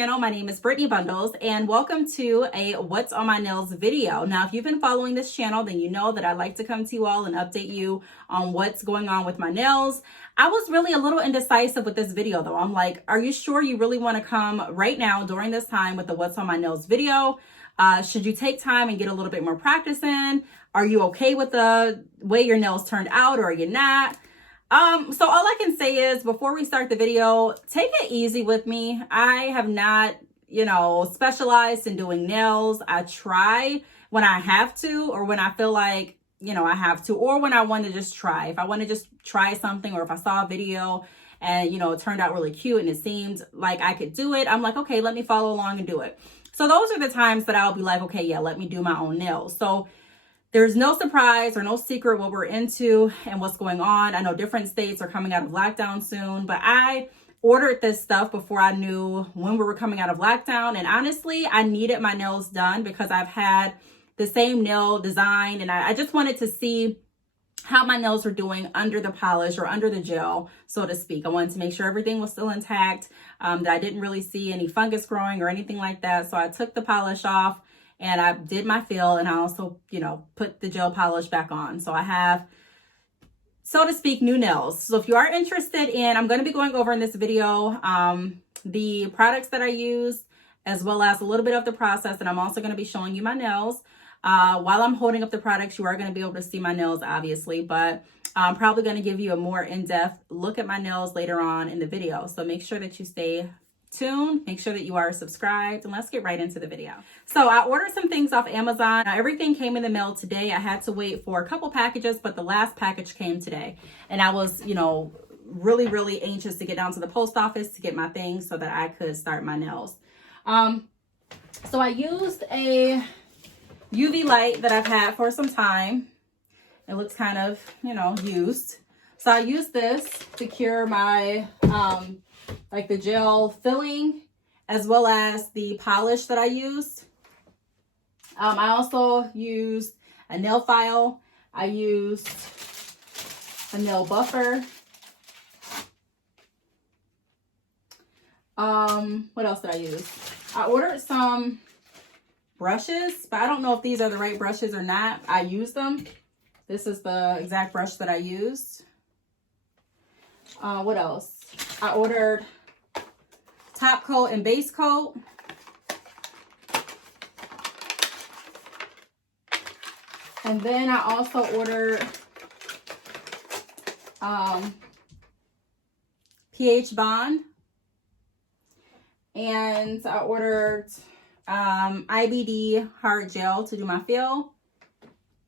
channel. My name is Brittany Bundles and welcome to a What's on My Nails video. Now, if you've been following this channel, then you know that I like to come to you all and update you on what's going on with my nails. I was really a little indecisive with this video though. I'm like, are you sure you really want to come right now during this time with the What's on My Nails video? Should you take time and get a little bit more practice in? Are you okay with the way your nails turned out or are you not? So all I can say is before we start the video, take it easy with me. I have not, specialized in doing nails. I try when I have to, or when I feel like, I have to, or when I want to just try. If I want to just try something, or if I saw a video and, it turned out really cute and it seemed like I could do it, I'm like, okay, let me follow along and do it. So those are the times that I'll be like, okay, yeah, let me do my own nails. So there's no surprise or no secret what we're into and what's going on. I know different states are coming out of lockdown soon, but I ordered this stuff before I knew when we were coming out of lockdown. And honestly, I needed my nails done because I've had the same nail design and I just wanted to see how my nails were doing under the polish or under the gel, so to speak. I wanted to make sure everything was still intact, that I didn't really see any fungus growing or anything like that. So I took the polish off and I did my fill, and I also, put the gel polish back on. So I have, so to speak, new nails. So if you are interested in, I'm going to be going over in this video the products that I use, as well as a little bit of the process. And I'm also going to be showing you my nails. While I'm holding up the products, you are going to be able to see my nails, obviously, but I'm probably going to give you a more in-depth look at my nails later on in the video. So make sure that you stay tuned, make sure that you are subscribed, and let's get right into the video. So I ordered some things off Amazon. Now, everything came in the mail today. I had to wait for a couple packages, but the last package came today. And I was, really, really anxious to get down to the post office to get my things so that I could start my nails. So I used a UV light that I've had for some time. It looks kind of, used. So I used this to cure my, like the gel filling, as well as the polish that I used. I also used a nail file. I used a nail buffer. What else did I use? I ordered some brushes, but I don't know if these are the right brushes or not. I used them. This is the exact brush that I used. What else? I ordered top coat and base coat. And then I also ordered pH bond. And I ordered IBD hard gel to do my fill.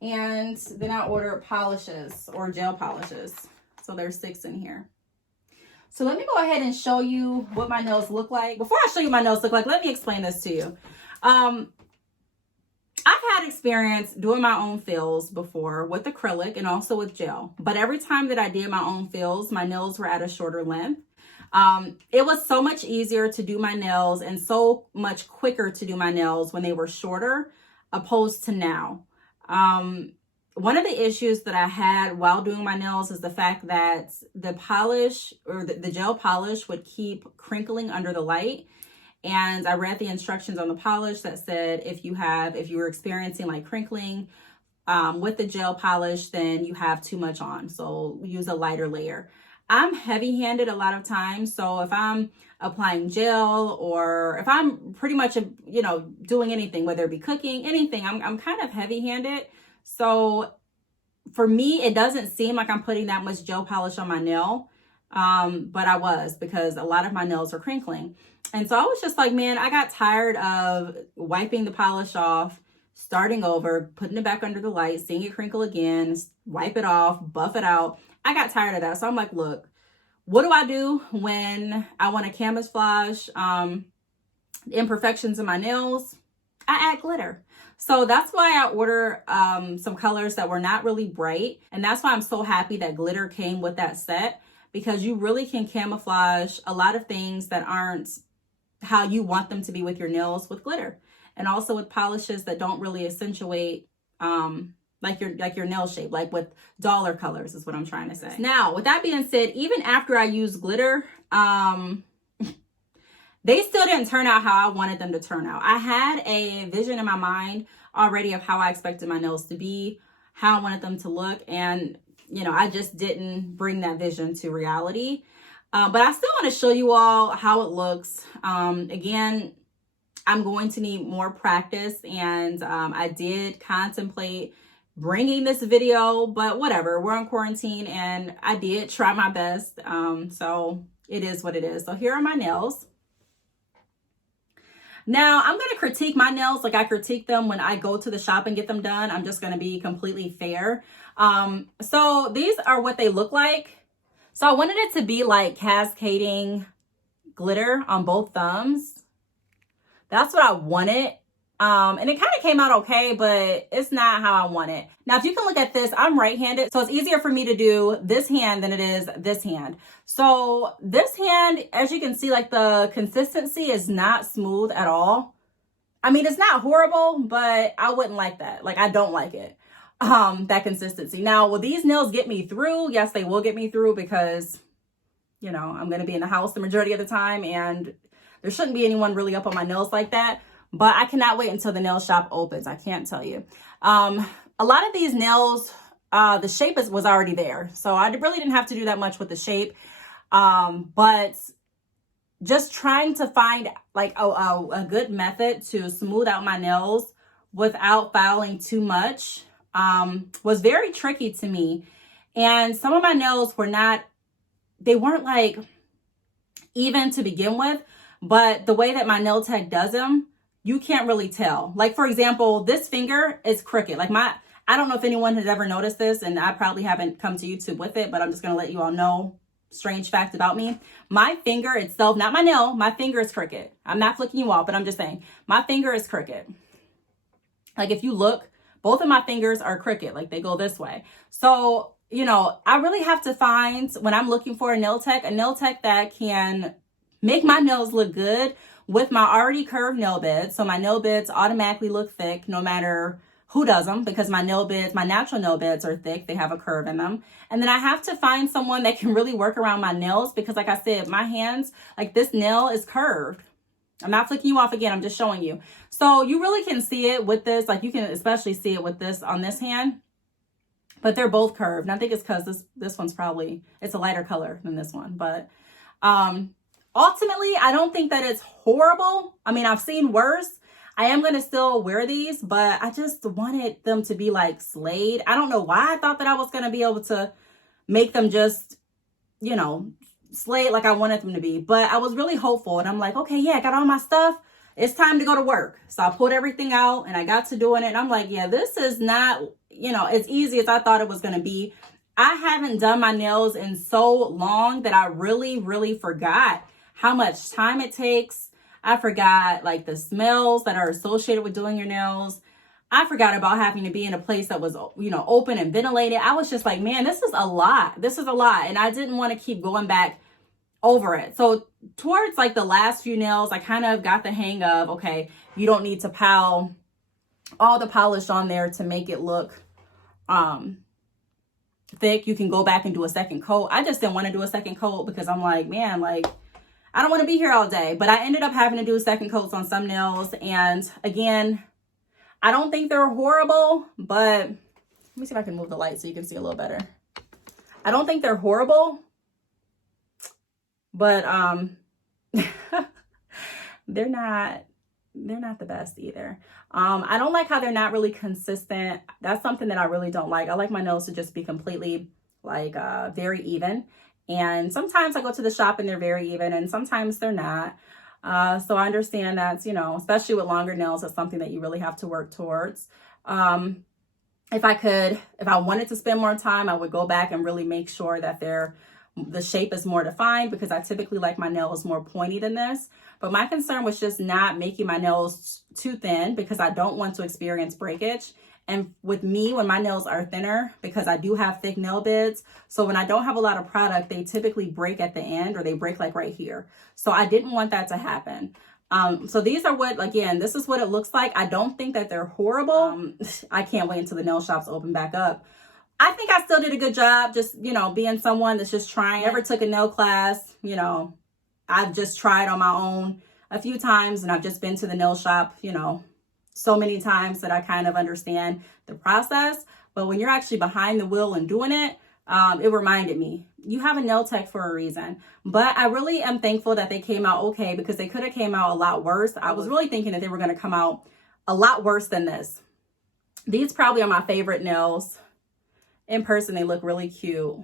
And then I ordered polishes or gel polishes. So there's 6 in here. So let me go ahead and show you what my nails look like. Before I show you my nails look like, let me explain this to you. I've had experience doing my own fills before with acrylic and also with gel. But every time that I did my own fills, my nails were at a shorter length. It was so much easier to do my nails and so much quicker to do my nails when they were shorter opposed to now. One of the issues that I had while doing my nails is the fact that the polish or the gel polish would keep crinkling under the light. And I read the instructions on the polish that said if you were experiencing like crinkling with the gel polish, then you have too much on. So use a lighter layer. I'm heavy-handed a lot of times. So if I'm applying gel or if I'm pretty much, doing anything, whether it be cooking, anything, I'm kind of heavy-handed. So for me, it doesn't seem like I'm putting that much gel polish on my nail. But I was, because a lot of my nails are crinkling. And so I was just like, man, I got tired of wiping the polish off, starting over, putting it back under the light, seeing it crinkle again, wipe it off, buff it out. I got tired of that. So I'm like, look, what do I do when I want to camouflage imperfections in my nails? I add glitter. So that's why I order some colors that were not really bright. And that's why I'm so happy that glitter came with that set, because you really can camouflage a lot of things that aren't how you want them to be with your nails with glitter. And also with polishes that don't really accentuate like your nail shape, like with duller colors is what I'm trying to say. Now, with that being said, even after I use glitter, they still didn't turn out how I wanted them to turn out. I had a vision in my mind already of how I expected my nails to be, how I wanted them to look, and I just didn't bring that vision to reality. But I still want to show you all how it looks. Again, I'm going to need more practice, and I did contemplate bringing this video, but whatever, we're on quarantine and I did try my best. So it is what it is. So here are my nails. Now I'm going to critique my nails like I critique them when I go to the shop and get them done. I'm just going to be completely fair. So these are what they look like. So I wanted it to be like cascading glitter on both thumbs. That's what I wanted. And it kind of came out okay, but it's not how I want it. Now, if you can look at this, I'm right-handed, so it's easier for me to do this hand than it is this hand. So this hand, as you can see, like the consistency is not smooth at all. I mean, it's not horrible, but I wouldn't like that. Like, I don't like it, that consistency. Now, will these nails get me through? Yes, they will get me through because, I'm going to be in the house the majority of the time, and there shouldn't be anyone really up on my nails like that. But I cannot wait until the nail shop opens. I can't tell you. A lot of these nails, the shape was already there. So I really didn't have to do that much with the shape. But just trying to find like a good method to smooth out my nails without filing too much was very tricky to me. And some of my nails they weren't like even to begin with. But the way that my nail tech does them, you can't really tell. Like, for example, this finger is crooked. Like I don't know if anyone has ever noticed this, and I probably haven't come to YouTube with it, but I'm just going to let you all know, strange fact about me. My finger itself, not my nail, my finger is crooked. I'm not flicking you off, but I'm just saying my finger is crooked. Like, if you look, both of my fingers are crooked. Like, they go this way. So, I really have to find, when I'm looking for a nail tech that can make my nails look good with my already curved nail beds. So my nail beds automatically look thick no matter who does them, because my natural nail beds are thick. They have a curve in them. And then I have to find someone that can really work around my nails, because like I said, my hands, like this nail is curved. I'm not flicking you off again. I'm just showing you. So you really can see it with this. Like, you can especially see it with this on this hand, but they're both curved. And I think it's because this one's it's a lighter color than this one. But, ultimately, I don't think that it's horrible. I mean, I've seen worse. I am going to still wear these, but I just wanted them to be like slayed. I don't know why I thought that I was going to be able to make them just, slayed like I wanted them to be. But I was really hopeful, and I'm like, okay, yeah, I got all my stuff. It's time to go to work. So I pulled everything out and I got to doing it. And I'm like, yeah, this is not, as easy as I thought it was going to be. I haven't done my nails in so long that I really, really forgot how much time it takes. I forgot like the smells that are associated with doing your nails. I forgot about having to be in a place that was, open and ventilated. I was just like, man, this is a lot. This is a lot. And I didn't want to keep going back over it. So towards like the last few nails, I kind of got the hang of, okay, you don't need to pile all the polish on there to make it look thick. You can go back and do a second coat. I just didn't want to do a second coat because I'm like, man, like, I don't want to be here all day. But I ended up having to do second coats on some nails. And again, I don't think they're horrible, but let me see if I can move the light so you can see a little better. I don't think they're horrible, but they're not the best either. I don't like how they're not really consistent. That's something that I really don't like. I like my nails to just be completely like very even. And sometimes I go to the shop and they're very even, and sometimes they're not. So I understand that's, especially with longer nails, it's something that you really have to work towards. If I wanted to spend more time, I would go back and really make sure that the shape is more defined, because I typically like my nails more pointy than this. But my concern was just not making my nails too thin, because I don't want to experience breakage. And with me, when my nails are thinner, because I do have thick nail beds, so when I don't have a lot of product, they typically break at the end, or they break like right here. So I didn't want that to happen. So these are this is what it looks like. I don't think that they're horrible. I can't wait until the nail shops open back up. I think I still did a good job, just, being someone that's just trying. Never took a nail class, I've just tried on my own. a few times and I've just been to the nail shop, you know, so many times that I kind of understand the process. But when you're actually behind the wheel and doing it, it reminded me, you have a nail tech for a reason. But I really am thankful that they came out okay, because they could have came out a lot worse. I was really thinking that they were going to come out a lot worse than this. These probably are my favorite nails. In person, they look really cute.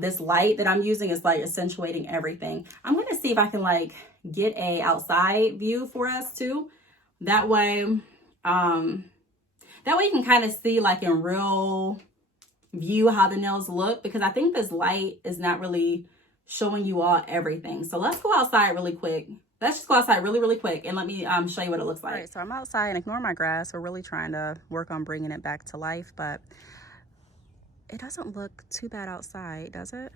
This light that I'm using is like accentuating everything. I'm going to see if I can like get a outside view for us too. That way you can kind of see like in real view how the nails look, because I think this light is not really showing you all everything. So let's go outside really quick. Let's just go outside really quick and let me show you what it looks like. All right, so I'm outside and ignore my grass. We're really trying to work on bringing it back to life, but it doesn't look too bad outside, does it?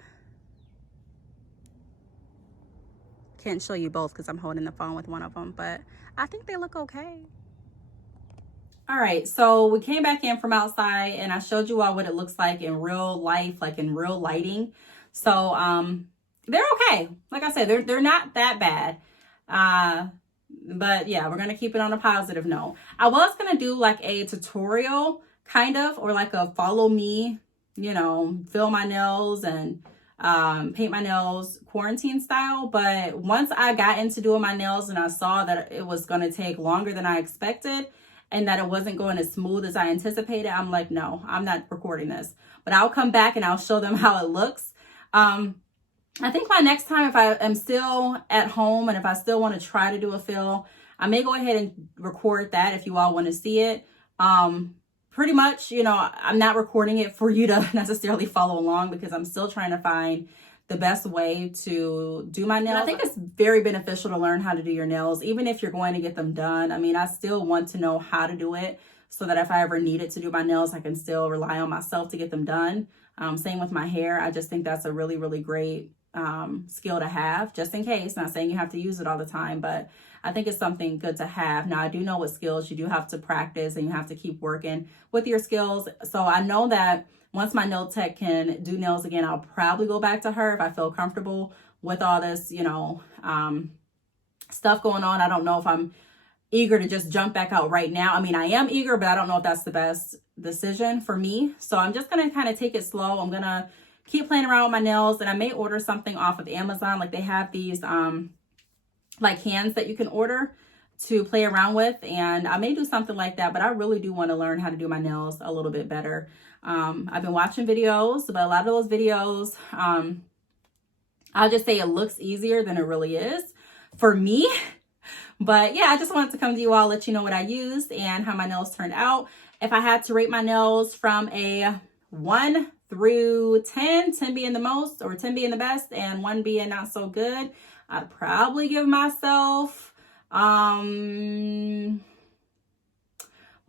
Can't show you both because I'm holding the phone with one of them, but I think they look okay. All right, so we came back in from outside and I showed you all what it looks like in real life, like in real lighting. So they're okay. Like I said, they're not that bad. But yeah, we're gonna keep it on a positive note. I was gonna do like a tutorial kind of, or like a follow me, you know, fill my nails and paint my nails quarantine style. But once I got into doing my nails and I saw that it was gonna take longer than I expected and that it wasn't going as smooth as I anticipated, I'm like, no, I'm not recording this. But I'll come back and I'll show them how it looks. I think my next time, if I am still at home and if I still want to try to do a fill, I may go ahead and record that if you all want to see it. Pretty much, you know, I'm not recording it for you to necessarily follow along because I'm still trying to find the best way to do my nails. I think it's very beneficial to learn how to do your nails, even if you're going to get them done. I mean, I still want to know how to do it so that if I ever needed to do my nails, I can still rely on myself to get them done. Same with my hair. I just think that's a really great skill to have, just in case. Not saying you have to use it all the time, but I think it's something good to have. Now, I do know what skills you do have to practice and you have to keep working with your skills. So I know that once my nail tech can do nails again, I'll probably go back to her if I feel comfortable with all this, you know, stuff going on. I don't know if I'm eager to just jump back out right now. I mean, I am eager, but I don't know if that's the best decision for me. So I'm just going to kind of take it slow. I'm going to keep playing around with my nails, and I may order something off of Amazon. Like they have these like hands that you can order to play around with, and I may do something like that, but I really do want to learn how to do my nails a little bit better. I've been watching videos, but a lot of those videos, I'll just say it looks easier than it really is for me. But yeah, I just wanted to come to you all, let you know what I used and how my nails turned out. If I had to rate my nails from a 1 through 10, 10 being the most or 10 being the best and 1 being not so good, I'd probably give myself, well, I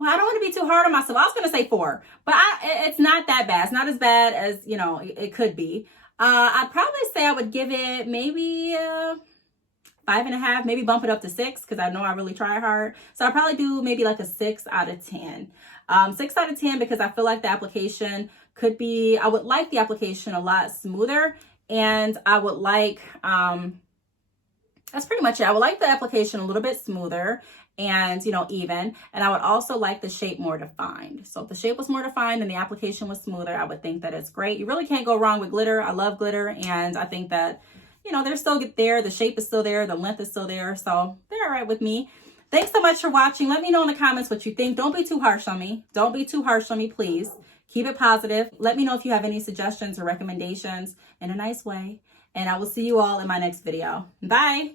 don't want to be too hard on myself. I was going to say 4, but it's not that bad. It's not as bad as, you know, it could be. I'd probably say I would give it maybe 5.5, maybe bump it up to 6 because I know I really try hard. So I'll probably do maybe like a 6 out of 10. 6 out of 10 because I feel like the application could be, I would like the application a lot smoother, and I would like, that's pretty much it. I would like the application a little bit smoother and, you know, even, and I would also like the shape more defined. So if the shape was more defined and the application was smoother, I would think that it's great. You really can't go wrong with glitter. I love glitter, and I think that, you know, they're still there. The shape is still there. The length is still there. So they're all right with me. Thanks so much for watching. Let me know in the comments what you think. Don't be too harsh on me. Don't be too harsh on me, please. Keep it positive. Let me know if you have any suggestions or recommendations in a nice way. And I will see you all in my next video. Bye.